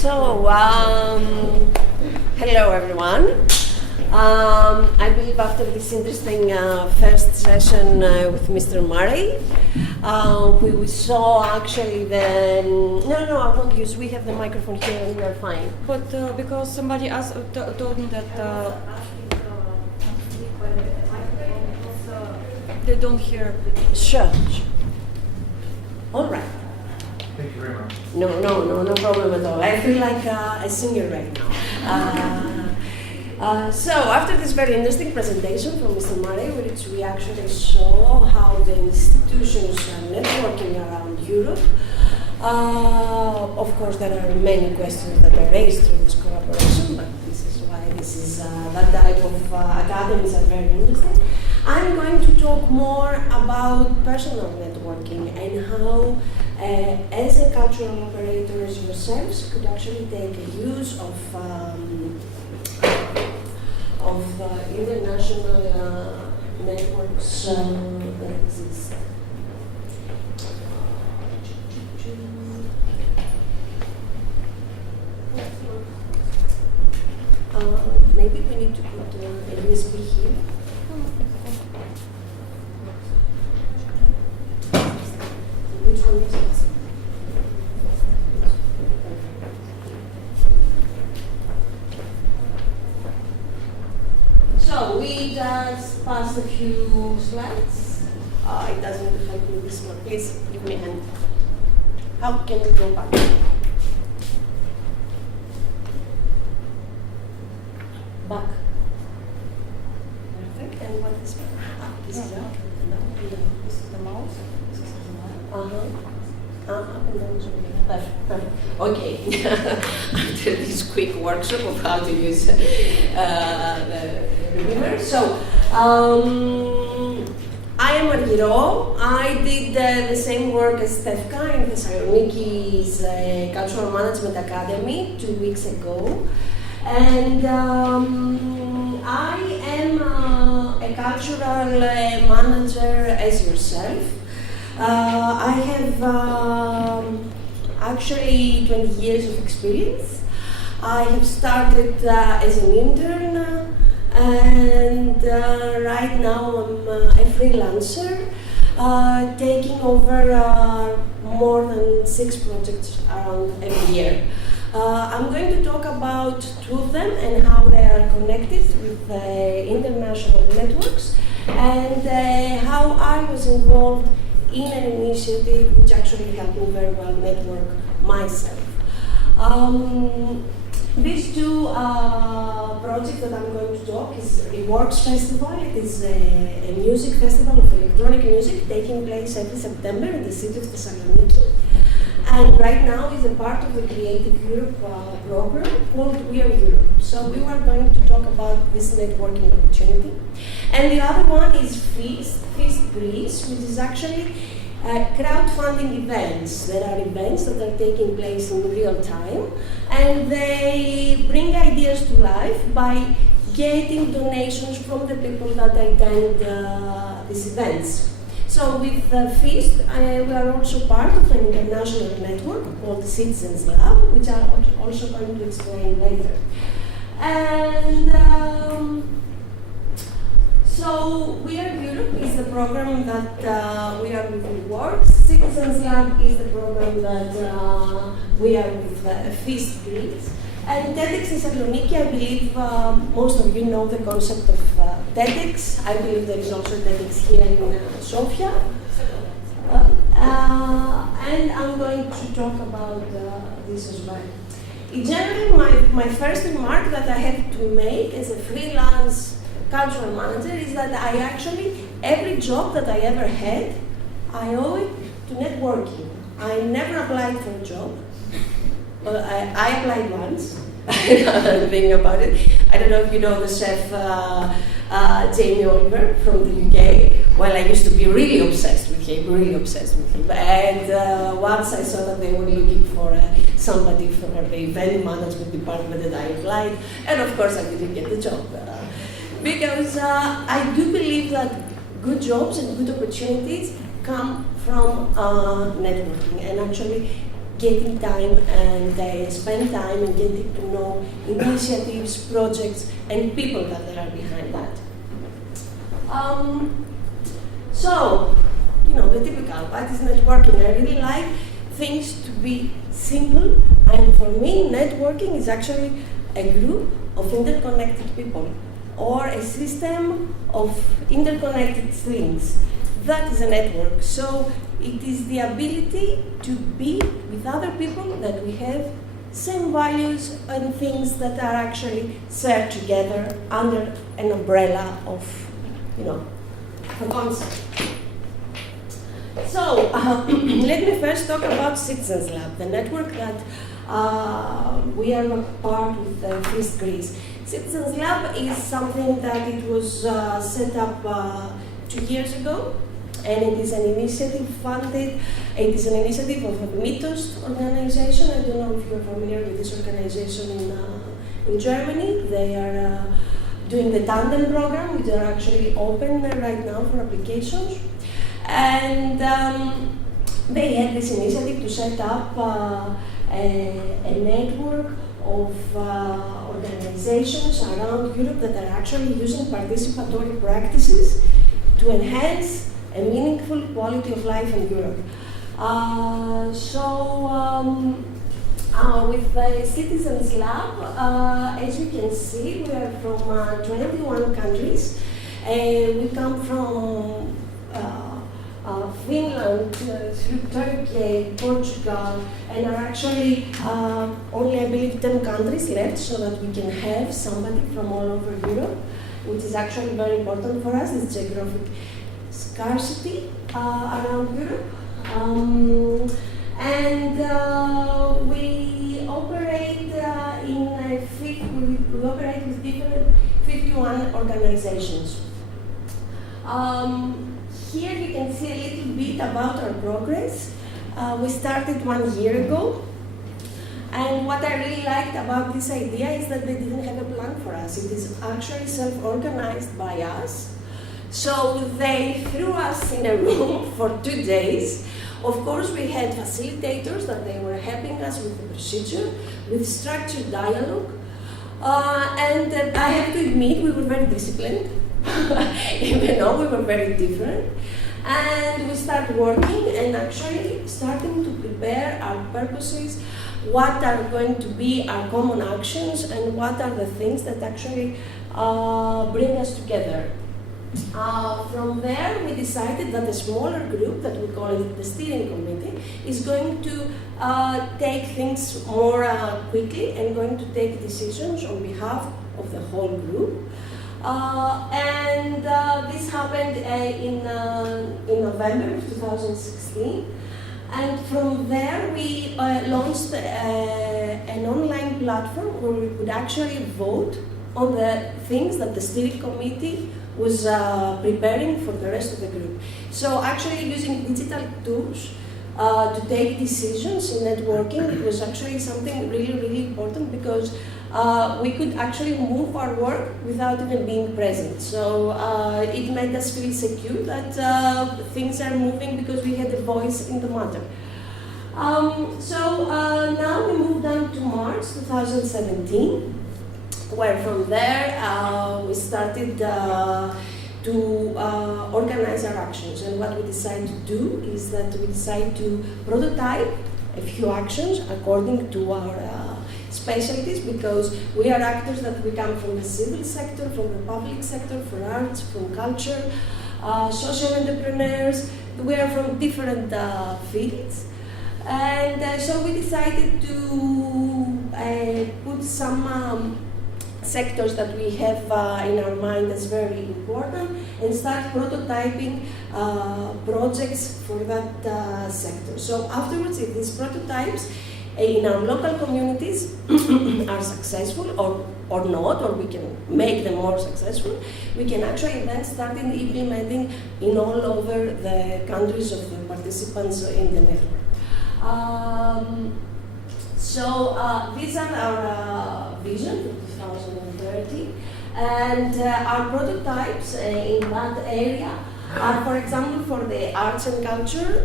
Hello everyone. I believe after this interesting first session with Mr. Murray, we saw actually the... No, I won't use, we have the microphone here and we are fine. But because somebody else told me that they don't hear. Sure. All right. Thank you very much. No problem at all. I feel like a singer right now. So after this very interesting presentation from Mr. Murray, which we actually saw how the institutions are networking around Europe, of course there are many questions that are raised through this collaboration, but this is why that type of academies are very interesting. I'm going to talk more about personal networking and how, as a cultural operators yourselves, could actually take a use of international networks that exist. Maybe we need to put a USB here. Which one is it? So we just passed a few slides. It doesn't look like this one. Please give me a hand. How can we go back? Back. Perfect. And what is back? This is up. This is the mouse. This is the mouse. Up and down. Perfect. Okay. After this quick workshop of how to use the reader. So, I am Argyro. I did the same work as Stefka in Thessaloniki's Cultural Management Academy 2 weeks ago. And I am a cultural manager as yourself. I have actually 20 years of experience. I have started as an intern and right now I'm a freelancer taking over more than 6 projects around every year. I'm going to talk about 2 of them and how they are connected with international networks and how I was involved in an initiative which actually helped me very well network myself. These 2 projects that I'm going to talk is Reworks Festival. It is a music festival of electronic music taking place every September in the city of Thessaloniki. And right now is a part of the Creative Europe program called We Are Europe. So we are going to talk about this networking opportunity. And the other one is Feast Greece, which is actually crowdfunding events. There are events that are taking place in real time, and they bring ideas to life by getting donations from the people that attend these events. So with Feast, we are also part of an international network called Citizens Lab, which I'm also going to explain later. And so We Are Europe is the program that we are with Reworks. Citizens Lab is the program that we are with Feast Greece. And TEDx Thessaloniki, I believe most of you know the concept of TEDx. I believe there is also TEDx here in Sofia. And I'm going to talk about this as well. In general, my first remark that I have to make as a freelance cultural manager is that I actually, every job that I ever had, I owe it to networking. I never applied for a job. Well, I applied once. I'm thinking about it. I don't know if you know the chef Jamie Oliver from the UK. Well, I used to be really obsessed with him. And once I saw that they were looking for somebody for the event management department, and I applied. And of course, I didn't get the job because I do believe that good jobs and good opportunities come from networking. And actually, getting time and spend time and getting to know initiatives, projects, and people that are behind that. So, the typical, what is networking? I really like things to be simple, and for me, networking is actually a group of interconnected people or a system of interconnected things. That is a network. So it is the ability to be with other people that we have same values and things that are actually shared together under an umbrella of, a concept. So let me first talk about Citizens Lab, the network that we are a part with First Greece. Citizens Lab is something that it was set up 2 years ago, and it is an initiative funded. It is an initiative of a Mythos organization. I don't know if you're familiar with this organization in Germany. They are doing the Tandem program, which are actually open right now for applications. And they had this initiative to set up a network of organizations around Europe that are actually using participatory practices to enhance a meaningful quality of life in Europe. With the Citizens Lab, as you can see, we are from 21 countries. We come from Finland, through Turkey, Portugal, and are actually only, I believe, 10 countries left, so that we can have somebody from all over Europe, which is actually very important for us. It's geographic scarcity around Europe. We operate we operate with different 51 organizations. Here you can see a little bit about our progress. We started 1 year ago, and what I really liked about this idea is that they didn't have a plan for us. It is actually self-organized by us. So they threw us in a room for 2 days. Of course, we had facilitators that they were helping us with the procedure, with structured dialogue. And I have to admit, we were very disciplined, even though we were very different. And we started working and actually starting to prepare our purposes, what are going to be our common actions, and what are the things that actually bring us together. From there, we decided that a smaller group, that we call it the steering committee, is going to take things more quickly and going to take decisions on behalf of the whole group. This happened in November of 2016. And from there, we launched an online platform where we could actually vote on the things that the steering committee was preparing for the rest of the group. So actually using digital tools to take decisions in networking, it was actually something really, really important, because we could actually move our work without even being present. So it made us feel secure that things are moving because we had a voice in the matter. Now we moved on to March 2017, where from there we started to organize our actions. And what we decided to do is that we decided to prototype a few actions according to our specialties, because we are actors that we come from the civil sector, from the public sector, from arts, from culture, social entrepreneurs. We are from different fields. And so we decided to put some sectors that we have in our mind as very important and start prototyping projects for that sector. So afterwards, if these prototypes in our local communities are successful or not, or we can make them more successful, we can actually then start implementing in all over the countries of the participants in the network. These are our vision for 2030, and our prototypes in that area For example, for the arts and culture,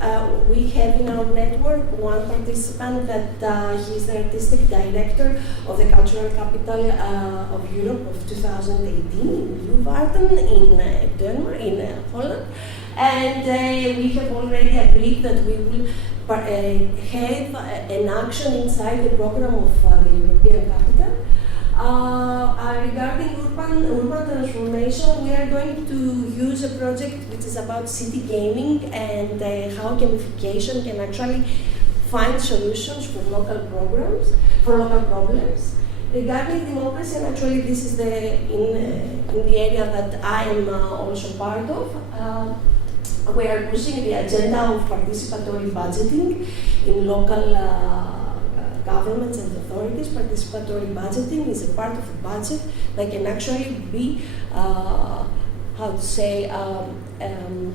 we have in our network one participant that he is the artistic director of the cultural capital of Europe of 2018 in Leeuwarden in Denmark, in Holland. And we have already agreed that we will have an action inside the program of the European capital. Regarding urban transformation, we are going to use a project which is about city gaming and how gamification can actually find solutions for local problems. Regarding democracy, and actually this is in the area that I am also part of. We are pushing the agenda of participatory budgeting in local governments and authorities. Participatory budgeting is a part of a budget that can actually be,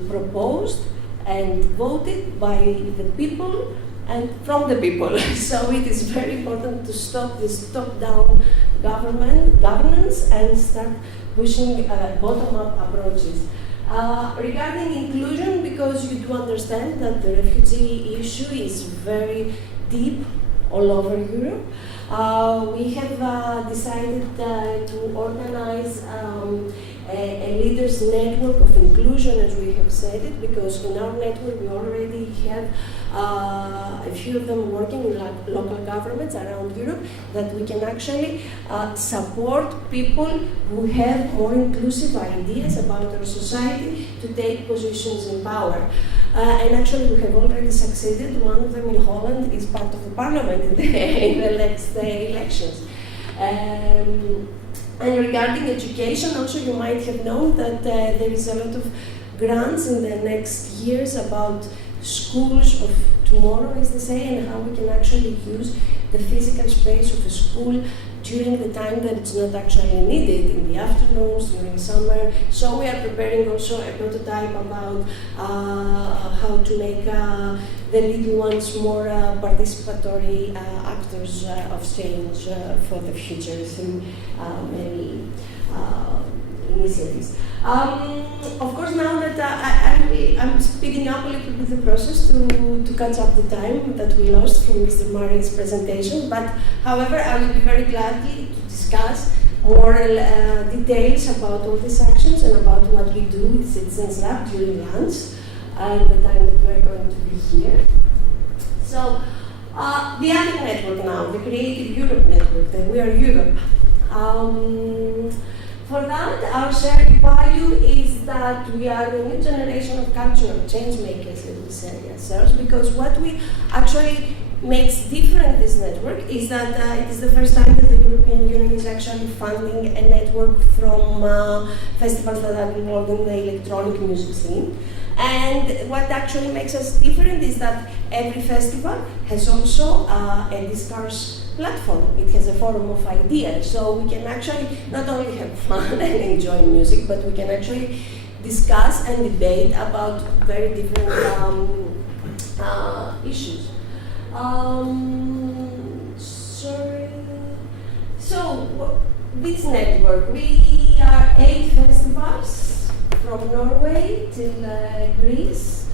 proposed and voted by the people and from the people. So it is very important to stop this top-down governance and start pushing bottom-up approaches. Regarding inclusion, because you do understand that the refugee issue is very deep all over Europe, we have decided to organize a leaders network of inclusion, as we have said it, because in our network we already have a few of them working in local governments around Europe, that we can actually support people who have more inclusive ideas about our society to take positions in power. And actually we have already succeeded. One of them in Holland is part of the parliament in the next elections. And regarding education, also you might have known that there is a lot of grants in the next years about schools of tomorrow, as they say, and how we can actually use the physical space of a school during the time that it's not actually needed, in the afternoons, during summer. So we are preparing also a prototype about how to make the little ones more participatory actors of change for the future through many initiatives. Of course, now that I'm speeding up a little bit the process to catch up the time that we lost from Mr. Mari's presentation, but however, I will be very glad to discuss more details about all these actions and about what we do with Citizens Lab during lunch and the time that we're going to be here. So, the other network now, the Creative Europe Network, the We Are Europe. For that, our shared value is that we are the new generation of cultural change makers, as we say ourselves, because what we actually makes different this network is that it is the first time that the European Union is actually funding a network from festivals that are involved in the electronic music scene. And what actually makes us different is that every festival has also a discourse platform. It has a forum of ideas, so we can actually not only have fun and enjoy music, but we can actually discuss and debate about very different issues. So, this network, we are 8 festivals from Norway till Greece,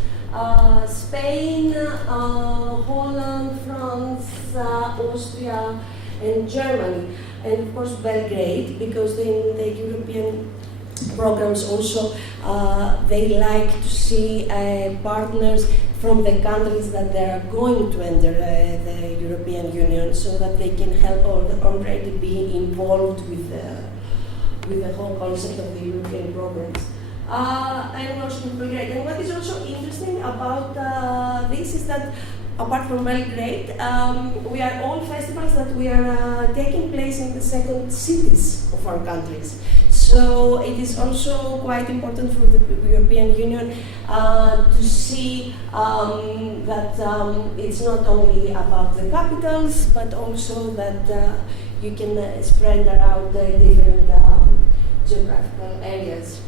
Spain, Holland, France, Austria, and Germany, and of course Belgrade, because in the European programs also they like to see partners from the countries that they are going to enter the European Union, so that they can help already be involved with the whole concept of the European programs. And also Belgrade. And what is also interesting about this is that apart from Belgrade, we are all festivals that we are taking place in the second cities of our countries. So it is also quite important for the European Union to see that it's not only about the capitals, but also that you can spread around the different geographical areas.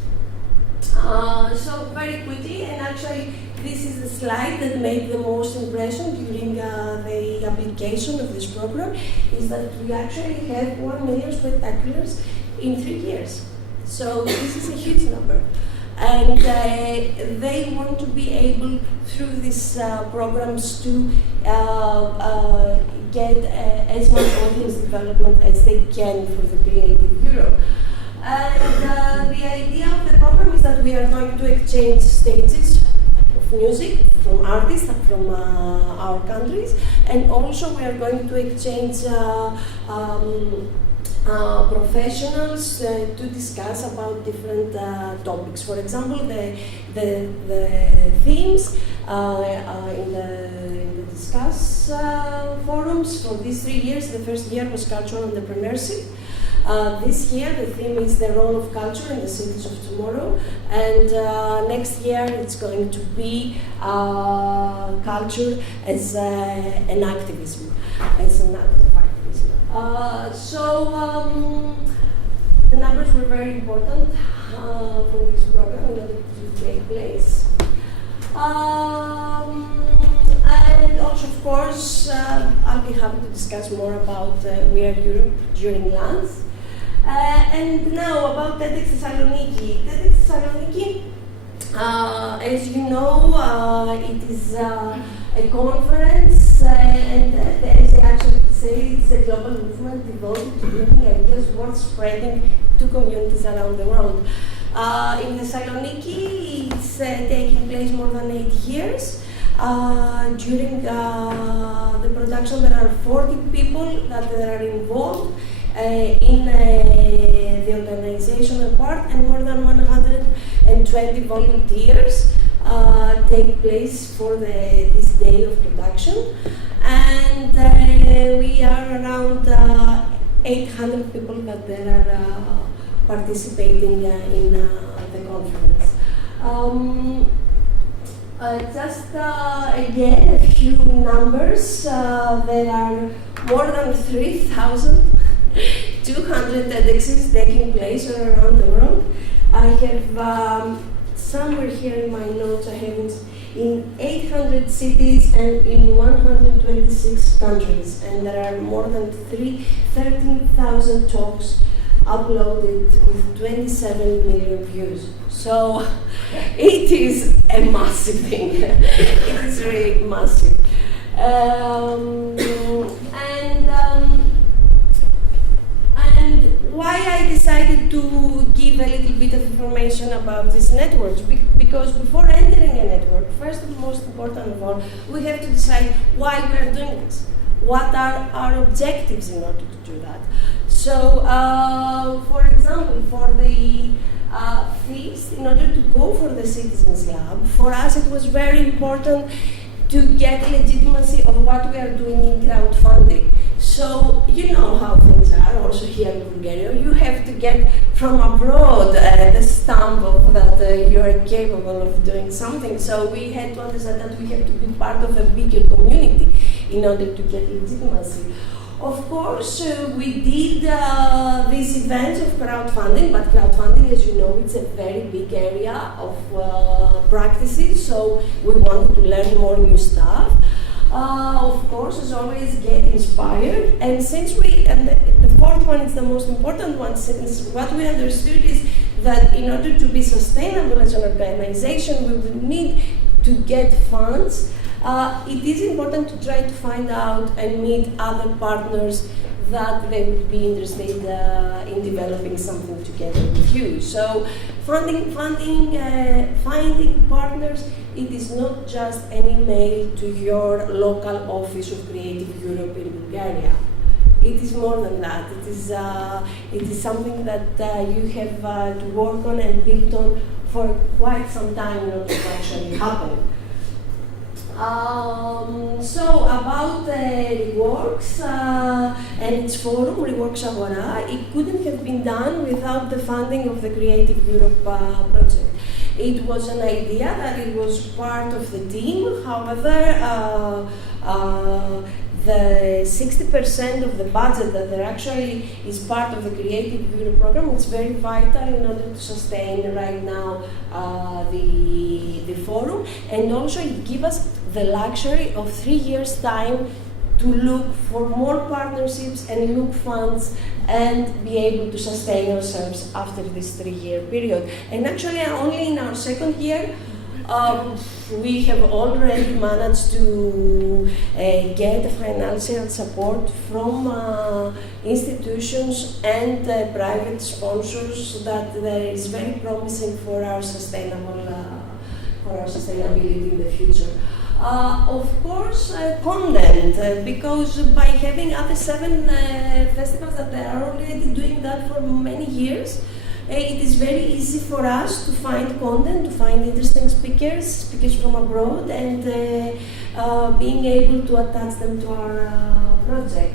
So very quickly, and actually this is the slide that made the most impression during the application of this program, is that we actually have 1 million spectaculars in 3 years. So this is a huge number. and they want to be able through these programs to get as much audience development as they can for the Creative Europe. And the idea of the program is that we are going to exchange stages of music from artists from our countries, and also we are going to exchange professionals to discuss about different topics. For example, the themes in the discuss forums for these 3 years. The first year was cultural entrepreneurship. This year the theme is the role of culture in the cities of tomorrow, and next year it's going to be culture as an activism, as an act of activism. The numbers were very important for this program in order to take place. And also, of course, I'll be happy to discuss more about We Are Europe during lunch. And now about TEDx Thessaloniki. TEDx Thessaloniki, as you know, it is a conference, and as they actually say, it's a global movement devoted to bringing ideas worth spreading to communities around the world. In Thessaloniki, it's taking place more than 8 years. During the production, there are 40 people that are involved in the organizational part, and more than 120 volunteers take place for this day of production. And we are around 800 people that are participating in the conference. Just again, a few numbers. There are more than 3,200 TEDx's taking place all around the world. I have somewhere here in my notes, I have it in 800 cities and in 126 countries, and there are more than 13,000 talks uploaded with 27 million views. So it is a massive thing. It is really massive. And why I decided to give a little bit of information about these networks, because before entering a network, first and most important of all, we have to decide why we are doing this. What are our objectives in order to do that? So, for example, for the feast, in order to go for the Citizens Lab, for us it was very important to get legitimacy of what we are doing in crowdfunding. So, you know how things are also here in Bulgaria. You have to get from abroad the stamp of that you are capable of doing something. So we had to understand that we have to be part of a bigger community in order to get legitimacy. Of course, we did these events of crowdfunding, but crowdfunding, as you know, it's a very big area of practices, so we wanted to learn more new stuff. Of course, as always, get inspired. And since the fourth one is the most important one, since what we understood is that in order to be sustainable as an organization, we will need to get funds. It is important to try to find out and meet other partners that they would be interested in developing something together with you. So finding partners, it is not just an email to your local office of Creative Europe in Bulgaria. It is more than that. It is something that you have to work on and build on for quite some time in order to actually happen. So about Reworks and its forum, Reworks Agora, it couldn't have been done without the funding of the Creative Europe project. It was an idea that it was part of the team. However, the 60% of the budget that there actually is part of the Creative Europe program, it's very vital in order to sustain right now the forum, and also it gives us the luxury of 3 years' time to look for more partnerships and look funds and be able to sustain ourselves after this 3-year period. And actually, only in our second year, we have already managed to get financial support from institutions and private sponsors that is very promising for our sustainability in the future. Of course, content, because by having other 7 festivals that are already doing that for many years, it is very easy for us to find content, to find interesting speakers from abroad, and being able to attach them to our project.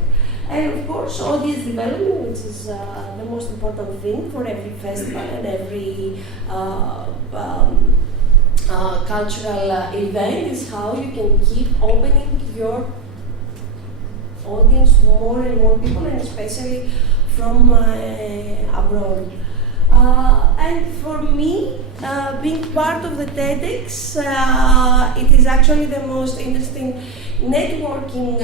And of course, audience development, which is the most important thing for every festival and every cultural event, is how you can keep opening your audience to more and more people, and especially from abroad. And for me, being part of the TEDx, it is actually the most interesting networking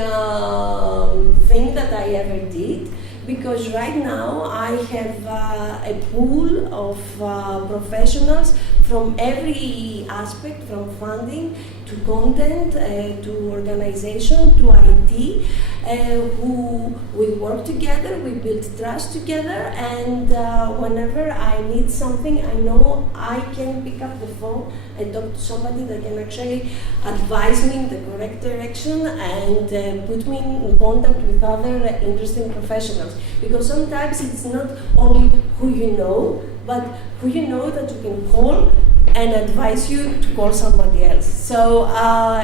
thing that I ever did, because right now I have a pool of professionals from every aspect, from funding to content to organization to IT, who we work together, we build trust together, and whenever I need something, I know I can pick up the phone and talk to somebody that can actually advise me in the correct direction and put me in contact with other interesting professionals. Because sometimes it's not only who you know, but who you know that you can call and advise you to call somebody else. So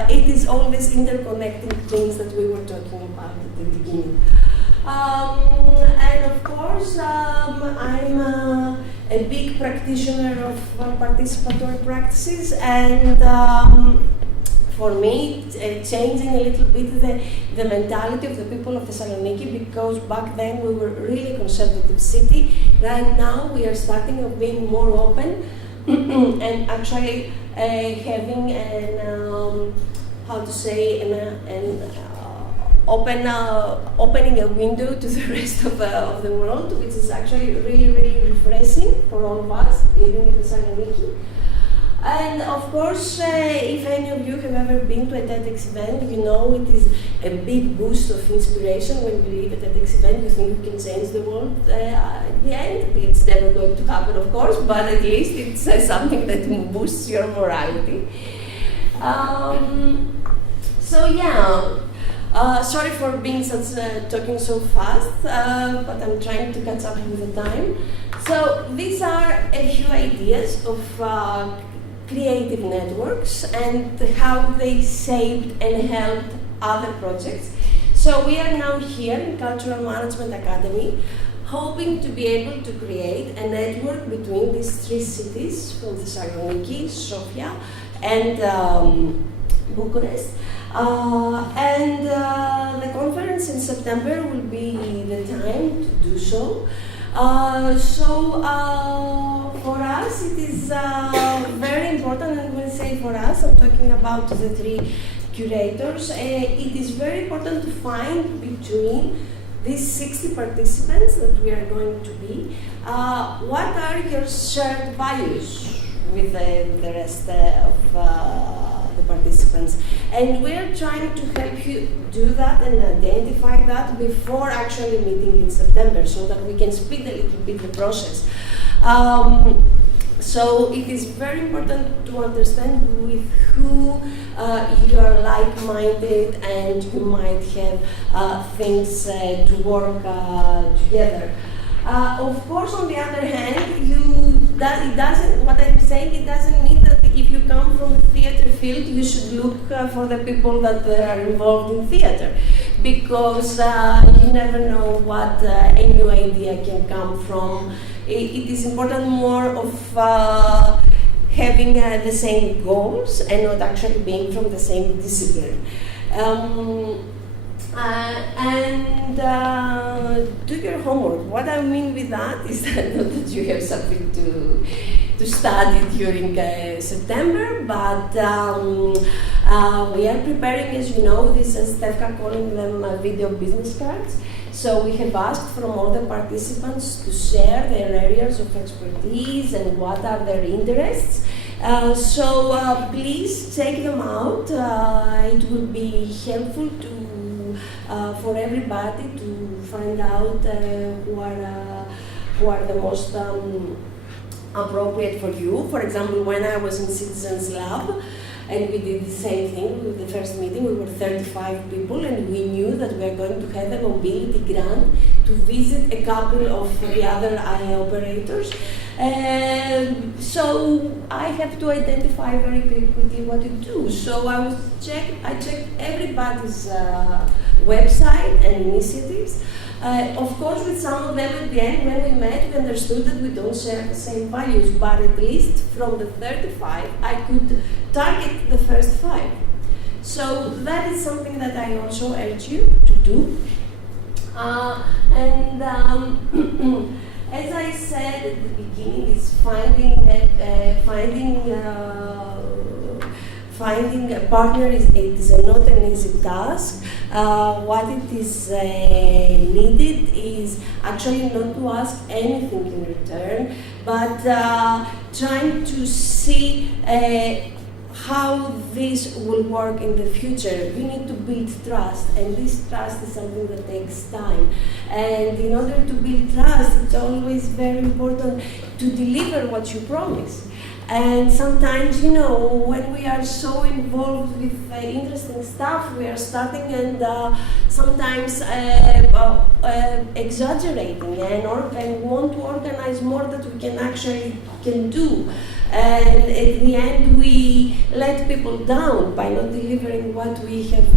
it is always interconnecting things that we were talking about at the beginning. And of course, I'm a big practitioner of participatory practices, and for me, changing a little bit the mentality of the people of Thessaloniki, because back then we were really conservative city. Right now we are starting of being more open and actually having an opening a window to the rest of the world, which is actually really, really refreshing for all of us living in Thessaloniki. And of course, if any of you have ever been to a TEDx event, you know it is a big boost of inspiration when you leave a TEDx event. You think you can change the world at the end. It's never going to happen, of course, but at least it's something that boosts your morality. So yeah, sorry for being talking so fast, but I'm trying to catch up with the time. So these are a few ideas of creative networks and how they shaped and helped other projects. So we are now here in Cultural Management Academy, hoping to be able to create a network between these 3 cities, from Thessaloniki, Sofia, and Bucharest. And the conference in September will be the time to do so. For us, it is very important, and when I say for us, I'm talking about the 3 curators. It is very important to find between these 60 participants that we are going to be, what are your shared values with the rest of the participants. And we're trying to help you do that and identify that before actually meeting in September, so that we can speed a little bit the process. So it is very important to understand with who you are like-minded and you might have things to work together. Of course, on the other hand, what I'm saying, it doesn't mean that if you come from the theater field, you should look for the people that are involved in theater, because you never know what a new idea can come from. It is important more of having the same goals and not actually being from the same discipline. And do your homework. What I mean with that is that not that you have something to study during September, but We are preparing, as you know, this is Stefka calling them video business cards. So we have asked from all the participants to share their areas of expertise and what are their interests. So please check them out. It will be helpful for everybody to find out who are the most appropriate for you. For example, when I was in Citizens Lab, and we did the same thing with the first meeting, we were 35 people, and we knew that we are going to have a mobility grant to visit a couple of the other operators. So I have to identify very quickly what to do. So I checked everybody's website and initiatives. Of course, with some of them at the end, when we met, we understood that we don't share the same values, but at least from the 35, I could target the first 5. So that is something that I also urge you to do. As I said at the beginning, it's finding a partner is not an easy task. What it is needed is actually not to ask anything in return, but trying to see how this will work in the future. You need to build trust, and this trust is something that takes time. And in order to build trust, it's always very important to deliver what you promise. And sometimes, when we are so involved with interesting stuff, we are starting and sometimes exaggerating and want to organize more that we can do. And at the end, we let people down by not delivering what we have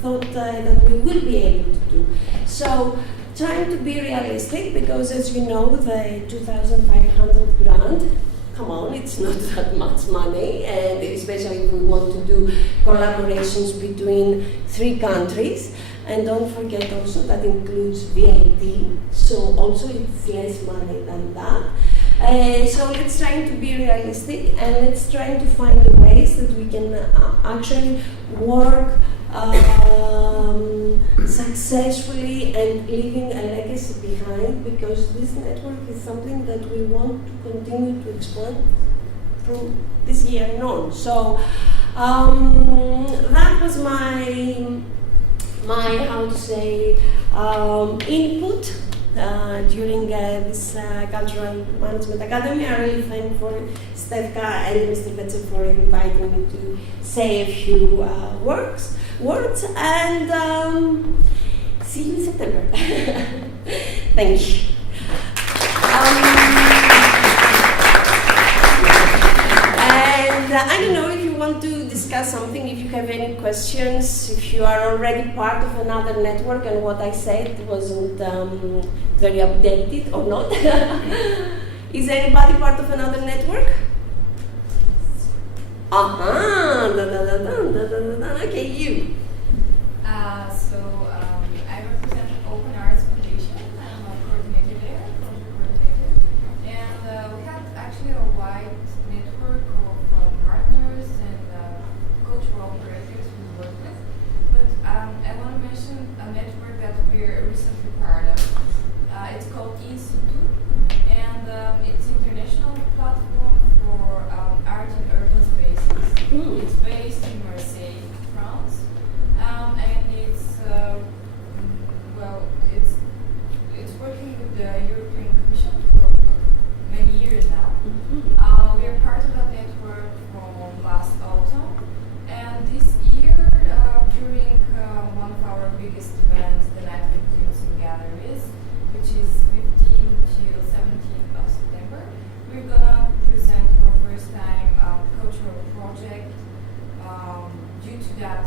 thought that we will be able to do. So, trying to be realistic, because as you know, the 2,500 grant, come on, it's not that much money, and especially if we want to do collaborations between 3 countries. And don't forget also that includes VAT, so also it's less money than that. So let's try to be realistic, and let's try to find the ways that we can actually work successfully and leaving a legacy behind, because this network is something that we want to continue to expand from this year and on. So that was my how to say input during this Cultural Management Academy. I really thank for Stefka and Mr. Betzer for inviting me to say a few words, and see you in September. Thank you. And I don't know if you want to discuss something, if you have any questions, if you are already part of another network and what I said wasn't very updated or not. Is anybody part of another network? Okay, you. I represent Open Arts Foundation. I'm a coordinator there, project coordinator. And we have actually a wide network of partners and cultural operators we work with. But I want to mention a network that we're recently part of. It's called Institute, and it's an international platform for art in urban spaces. It's based in Marseille, France, and it's working with the European Commission for many years now. We are part of that network from last autumn, and this year during one of our biggest events, the Night of Museums and Galleries, which is 15th till 17th of September, we're gonna present for the first time a cultural project due to that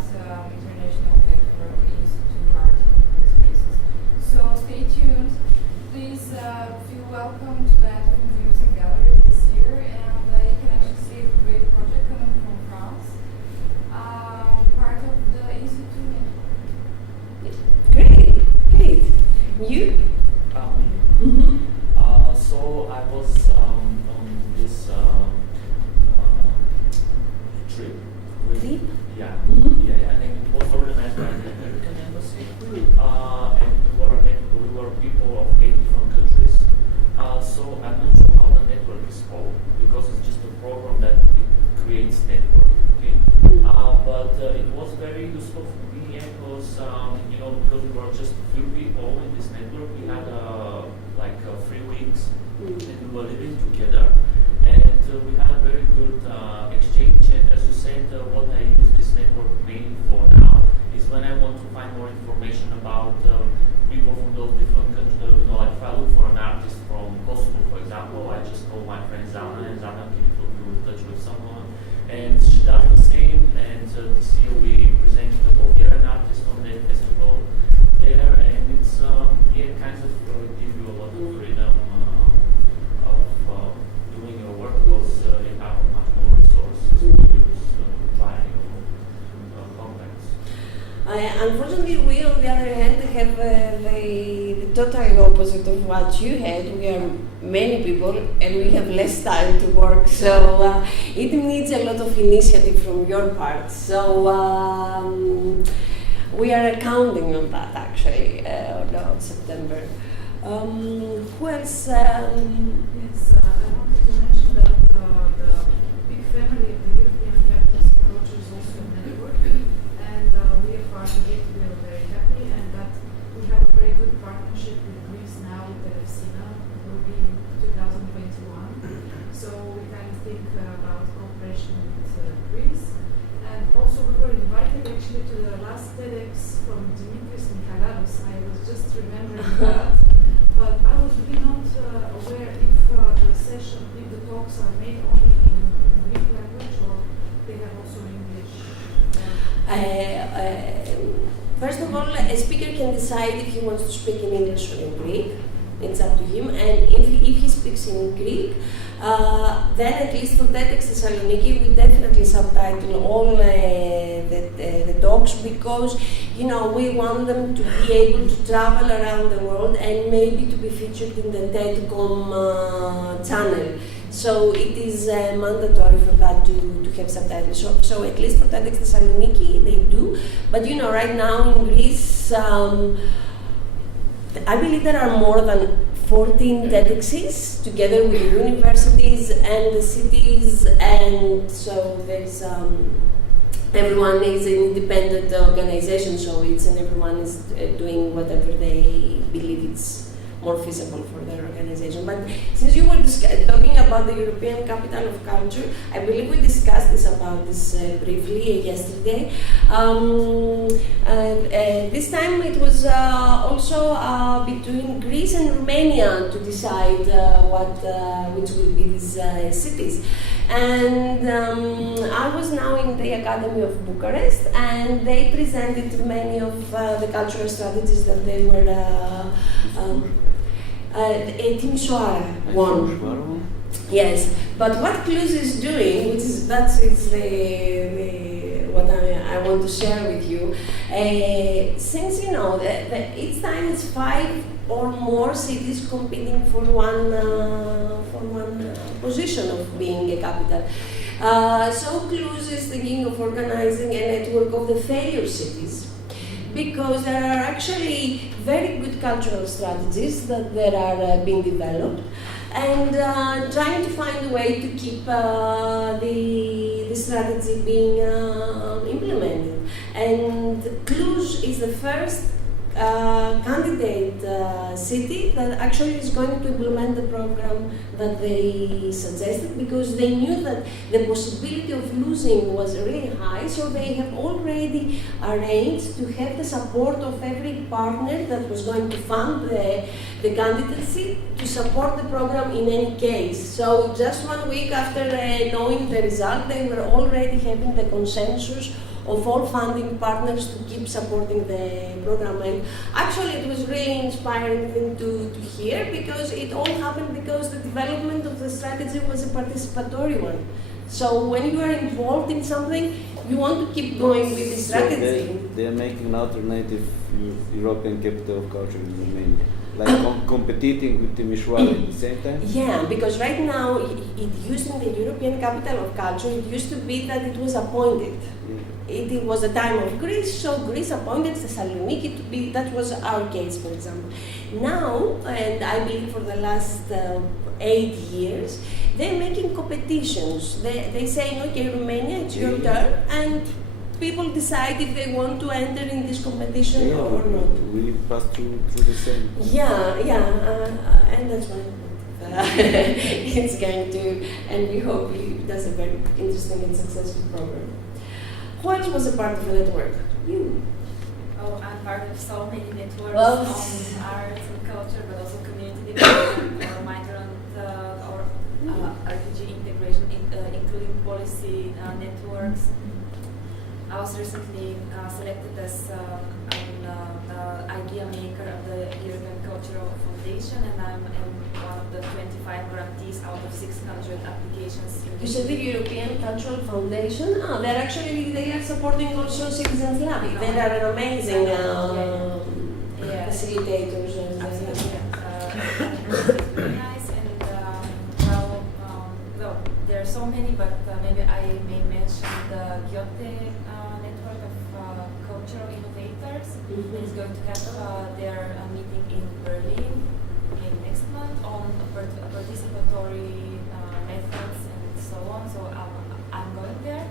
international network Institute Art Spaces. So stay tuned. Please will be all in this network. We had 3 weeks, and we were living together, and we had a very good exchange. And as you said, what I use this network mainly for now is when I want to find more information about people from those different countries. Like if I look for an artist from Kosovo, for example, I just call my friend Zana, and Zana can put me in touch with someone, and she does the same. And this year we presented a Bulgarian artist on the festival there, and it's kind of give you a lot of freedom of doing your work, because you have much more resources to use via your contacts. Unfortunately, we on the other hand have the total opposite of what you had. We are many people and we have less time to work, so it needs a lot of initiative from your part. So we are counting on that actually on September. Who else? Yes, I wanted to mention that the big family of the European Capitals of Culture is also a network, and we are part of it. We are very happy, and that we have a very good partnership with Greece now with the Elefsina. It will be in 2021. So we kind of think about cooperation with Greece. And also we were invited actually to the last TEDx from Dimitris Michalaros. I was just remembering that. But I was really not aware if the talks are made only in Greek language or they have also English. First of all, a speaker can decide if he wants to speak in English or in Greek. It's up to him. And if he speaks in Greek, then at least for TEDx Thessaloniki, we definitely subtitle all the talks, because we want them to be able to travel around the world and maybe to be featured in the TEDcom channel. So it is mandatory for that to have subtitles. So at least for TEDx Thessaloniki they do. But right now in Greece, I believe there are more than 14 TEDx's together with the universities and the cities, and so there's everyone is an independent organization, so everyone is doing whatever they believe it's more feasible for their organization. But since you were talking about the European Capital of Culture, I believe we discussed this briefly yesterday. This time it was also between Greece and Romania to decide which will be these cities. And I was now in the Academy of Bucharest, and they presented many of the cultural strategies that they were Timișoara won. Yes, but what Cluj is doing, that's what I want to share with you. Since each time it's 5 or more cities competing for one position of being a capital. So Cluj is thinking of organizing a network of the failure cities, because there are actually very good cultural strategies that are being developed, and trying to find a way to keep the strategy being implemented. And Cluj is the first candidate city that actually is going to implement the program that they suggested, because they knew that the possibility of losing was really high, so they have already arranged to have the support of every partner that was going to fund the candidacy to support the program in any case. So just 1 week after knowing the result, they were already having the consensus of all funding partners to keep supporting the program. And actually it was really inspiring thing to hear, because it all happened because the development of the strategy was a participatory one. So when you are involved in something, you want to keep going with the strategy. So they are making an alternative European Capital of Culture in Romania, like competing with Timișoara at the same time? Yeah, because right now, it used in the European Capital of Culture, it used to be that it was appointed. It was the time of Greece, so Greece appointed Thessaloniki to be, that was our case, for example. Now, and I believe for the last 8 years, they're making competitions. They say, okay, Romania, it's your turn, and people decide if they want to enter in this competition Yeah, or not. we pass through the same. And that's why it's going to, and we hope it does a very interesting and successful program. Who else was a part of the network? You. Oh, I'm part of so many networks Well, on art and culture, but also community development or migrant or refugee integration, including policy networks. I was recently selected as an idea maker of the European Cultural Foundation, and I'm one of the 25 grantees out of 600 applications. You said the European Cultural Foundation. They are supporting also Citizens Lab. They are an amazing facilitators. Absolutely. It's really nice, and well, there are so many, but maybe I may mention the Goethe network of cultural innovators. It's going to have their meeting in Berlin next month on participatory methods and so on. So I'm going there.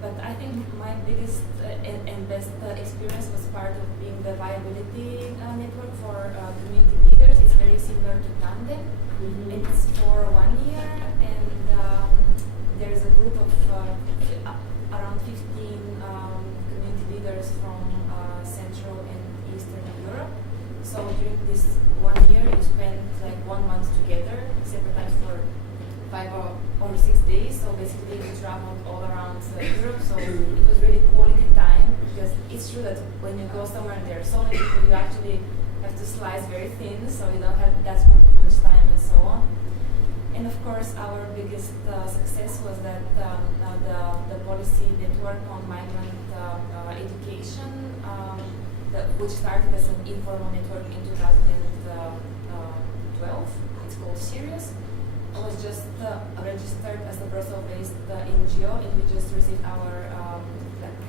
But I think my biggest and best experience was part of being the viability network for community leaders. It's very similar to Tandem. It's for 1 year, and there's a group of around 15 community leaders from Central and Eastern Europe. So during this 1 year, you spend like 1 month together, separate times for 5 or 6 days. So basically, we traveled all around Europe. So it was really quality time, because it's true that when you go somewhere and there are so many people, you actually have to slice very thin, so you don't have that much time and so on. And of course, our biggest success was that the policy network on migrant education, which started as an informal network in 2012. It's called Sirius. I was just registered as a Brussels-based NGO, and we just received our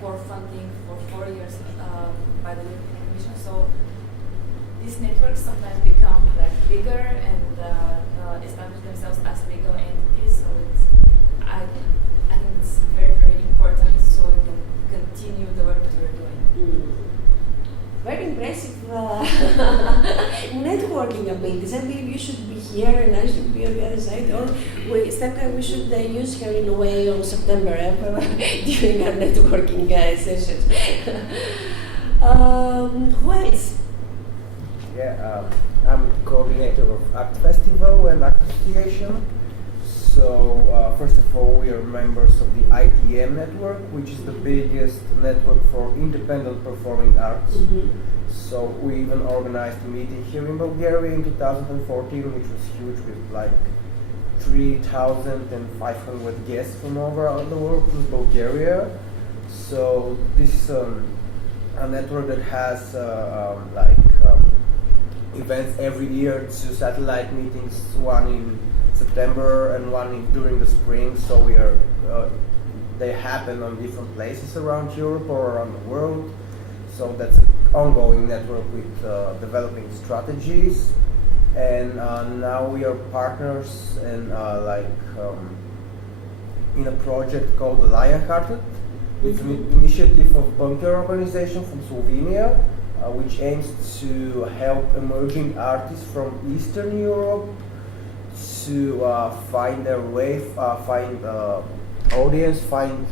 core funding for 4 years by the European Commission. So these networks sometimes become bigger and establish themselves as legal entities. So I think it's very, very important, so we can continue the work that we're doing. Very impressive networking abilities. I believe you should be here and I should be on the other side. Or we should use her in a way on September during our networking sessions. Who else? Yeah, I'm coordinator of Art Festival and Art Association. So first of all, we are members of the ITM network, which is the biggest network for independent performing arts. So we even organized a meeting here in Bulgaria in 2014, which was huge, with like 3,500 guests from all around the world in Bulgaria. So this is a network that has events every year, 2 satellite meetings, one in September and one during the spring. So they happen on different places around Europe or around the world. So that's an ongoing network with developing strategies. And now we are partners in in a project called Lionhearted. It's an initiative of bunker organization from Slovenia, which aims to help emerging artists from Eastern Europe to find their way, find audience, find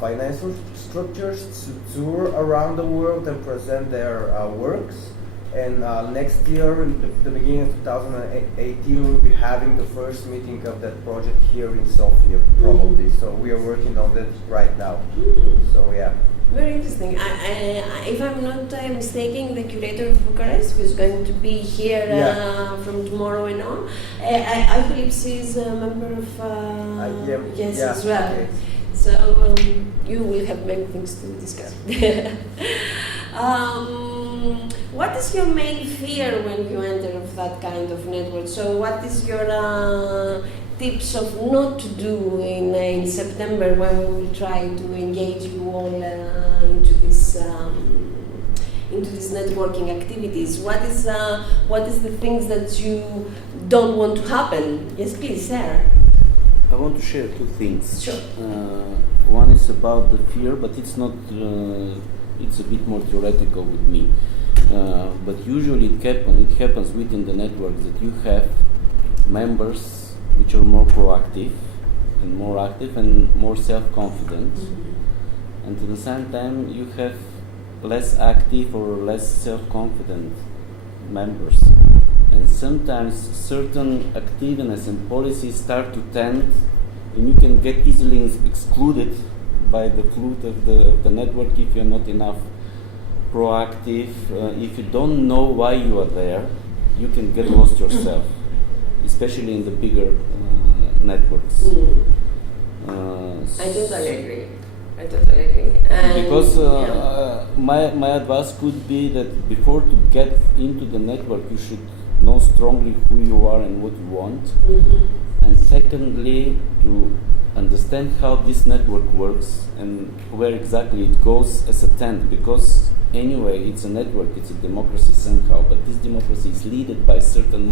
financial structures to tour around the world and present their works. And next year, in the beginning of 2018, we'll be having the first meeting of that project here in Sofia, probably. So we are working on that right now. So yeah. Very interesting. If I'm not mistaken, the curator of Bucharest, who's going to be here from tomorrow and on, I believe she's a member of yes as well. Okay. So you will have many things to discuss. What is your main fear when you enter of that kind of network? So what is your tips of not to do in September, when we will try to engage you all into these networking activities? What is the things that you don't want to happen? Yes, please, Sarah. I want to share two things. Sure. One is about the fear, but it's not. It's a bit more theoretical with me. But usually it happens within the network that you have members which are more proactive and more active and more self-confident, and at the same time you have less active or less self-confident members. And sometimes certain activeness and policies start to tend, and you can get easily excluded by the flood of the network if you're not enough proactive. If you don't know why you are there, you can get lost yourself, especially in the bigger networks. I totally agree. And Because my advice could be that before to get into the network, you should know strongly who you are and what you want. And secondly, to understand how this network works and where exactly it goes as a tent, because anyway it's a network, it's a democracy somehow, but this democracy is led by certain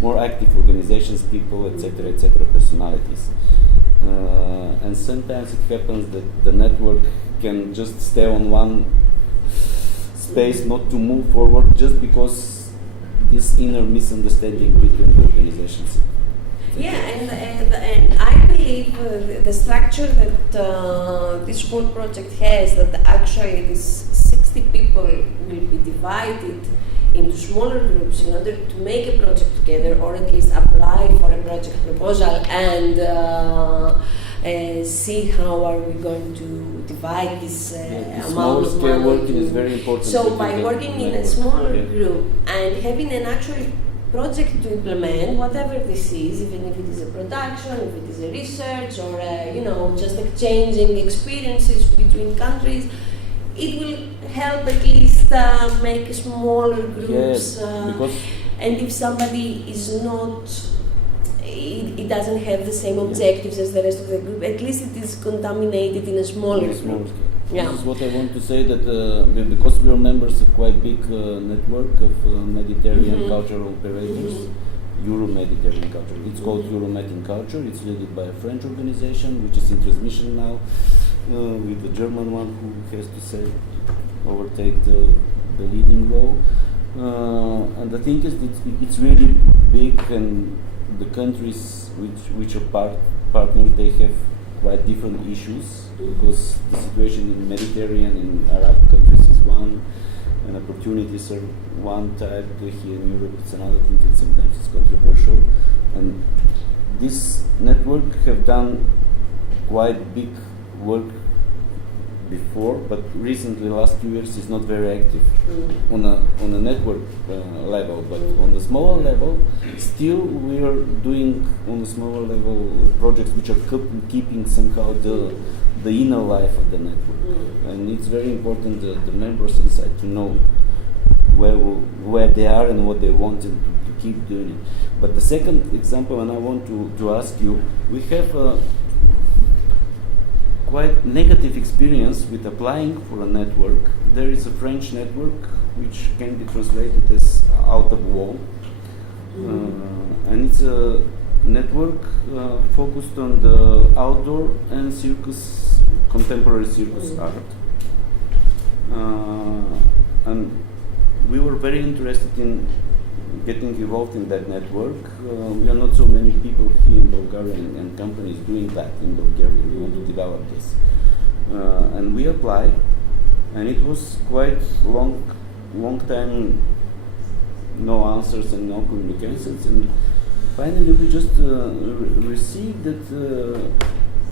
more active organizations, people, etc., personalities. And sometimes it happens that the network can just stay on one space, not to move forward, just because this inner misunderstanding between the organizations. Yeah, and I believe the structure that this whole project has, that actually these 60 people will be divided into smaller groups in order to make a project together, or at least apply for a project proposal and see how are we going to divide this amount of scale money. working is very important. So by working in a smaller Yeah. group and having an actual project to implement, whatever this is, even if it is a production, if it is a research, or just exchanging experiences between countries, it will help at least make smaller groups. Yes, because And if somebody is not, it doesn't have the same objectives as the rest of the group, at least it is contaminated in a smaller in a smaller group. scale. Yeah. This is what I want to say, that because we are members of quite big network of Mediterranean cultural operators, Euro-Mediterranean culture. It's called Euromed in Culture. It's led by a French organization which is in transmission now, with the German one who has to say overtake the leading role. And the thing is that it's really big, and the countries which are partners, they have quite different issues, because the situation in Mediterranean and Arab countries is one, and opportunities are one type. Here in Europe it's another thing, and sometimes it's controversial. And this network have done quite big work before, but recently, last few years, is not very active on a network level. But on the smaller level, still we are doing on the smaller level projects which are keeping somehow the inner life of the network. And it's very important that the members inside to know where they are and what they want, and to keep doing it. But the second example, and I want to ask you, we have quite negative experience with applying for a network. There is a French network which can be translated as out of wall, and it's a network focused on the outdoor and contemporary circus art. And we were very interested in getting involved in that network. We are not so many people here in Bulgaria and companies doing that in Bulgaria. We want to develop this. And we applied, and it was quite long time, no answers and no communications. And finally we just received that,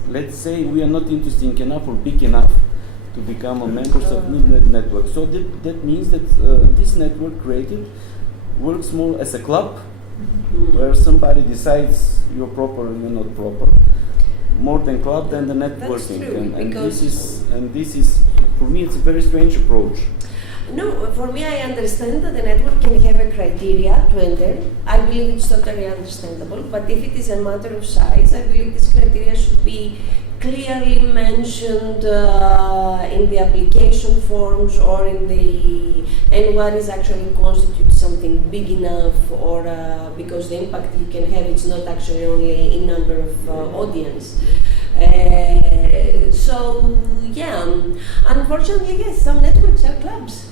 let's say we are not interesting enough or big enough to become a members of Midnight Network. So that means that this network created works more as a club, where somebody decides you're proper or you're not proper, more than club than the networking. That's true, And this is for me it's a very strange approach. No, for me, I understand that the network can have a criteria to enter. I believe it's totally understandable. But if it is a matter of size, I believe this criteria should be clearly mentioned in the application forms, or and what is actually constitutes something big enough, or because the impact you can have, it's not actually only in number of audience. So yeah, unfortunately, yes, some networks are clubs.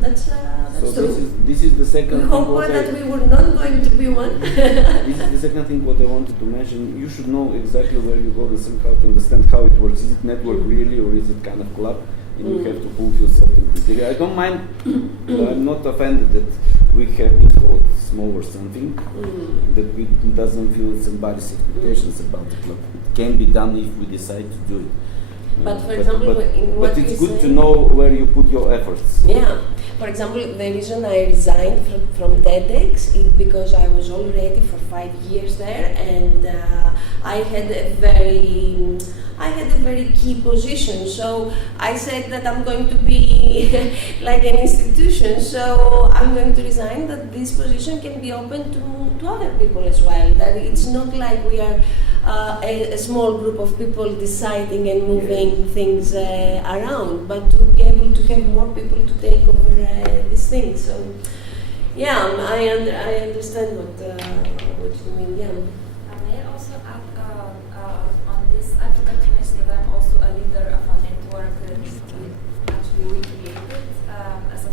That's So true. this is the second We thing hope what that I, we were not going to be one. this is the second thing what I wanted to mention. You should know exactly where you go and somehow to understand how it works. Is it network really, or is it kind of club? And you have to fulfill certain criteria. I don't mind. I'm not offended that we have been called small or something. That we doesn't feel somebody's expectations about the club. It can be done if we decide to do it. But for example, in what but it's you good to say- know where you put your efforts. Yeah. For example, the reason I resigned from TEDx is because I was already for 5 years there, and I had a very key position. So I said that I'm going to be like an institution. So I'm going to resign. That this position can be open to other people as well. That it's not like we are a small group of people deciding and moving things around, but to be able to have more people to take over these things. So, yeah, I understand what you mean. Yeah. May I also add on this? I forgot to mention that I'm also a leader of a network that we created as a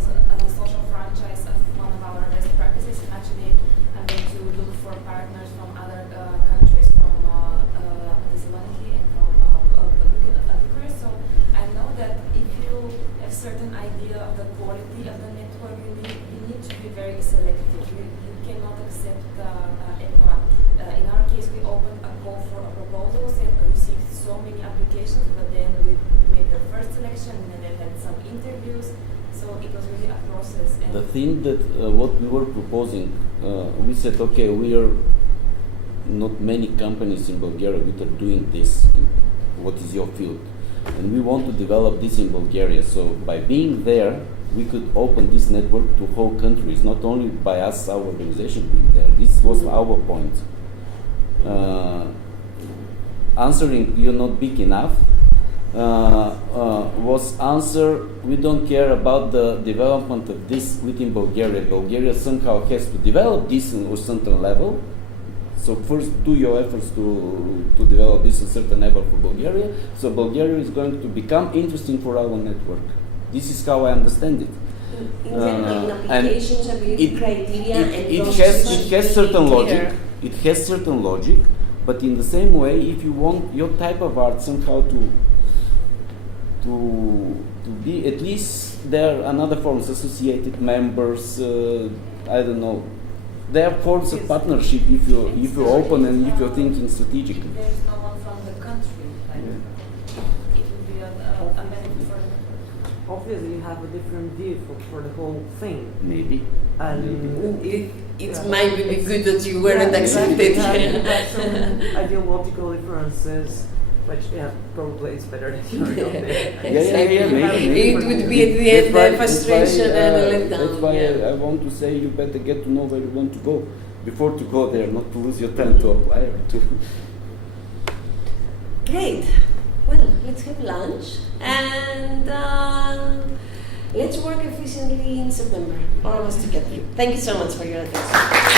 social franchise of one of our best practices. And actually, I'm going to look for partners from other countries, from Thessaloniki and from Bucharest. So I know that if you have certain idea of the quality of the network, you need to be very selective. You cannot accept anyone. In our case, we opened a call for proposals and received so many applications, but then we made the first selection and then had some interviews. So it was really a process. And The thing that what we were proposing, we said, okay, we are not many companies in Bulgaria that are doing this. What is your field? And we want to develop this in Bulgaria. So by being there, we could open this network to whole countries, not only by us, our organization being there. This was our point. Answering you're not big enough was answer, we don't care about the development of this within Bulgaria. Bulgaria somehow has to develop this on a certain level. So first do your efforts to develop this at a certain level for Bulgaria. So Bulgaria is going to become interesting for our network. This is how I understand it. In general, in and applications, ability criteria, and it processes has should certain be logic. clear. It has certain logic, but in the same way, if you want your type of art somehow to be at least there are another forms, associated members, I don't know. There are forms of partnership if you're open and if you're thinking strategically. there is no one from the country, like it would be a benefit for the network. Obviously, you have a different view for the whole thing. Maybe. And It might be good that you weren't accepted. You have some ideological differences, which probably it's better that you're not there. Maybe. It would be at the end a frustration and a letdown. That's why yeah. I want to say you better get to know where you want to go before to go there, not to lose your time to apply or to. Great. Well, let's have lunch and let's work efficiently in September, all of us together. Thank you so much for your attention.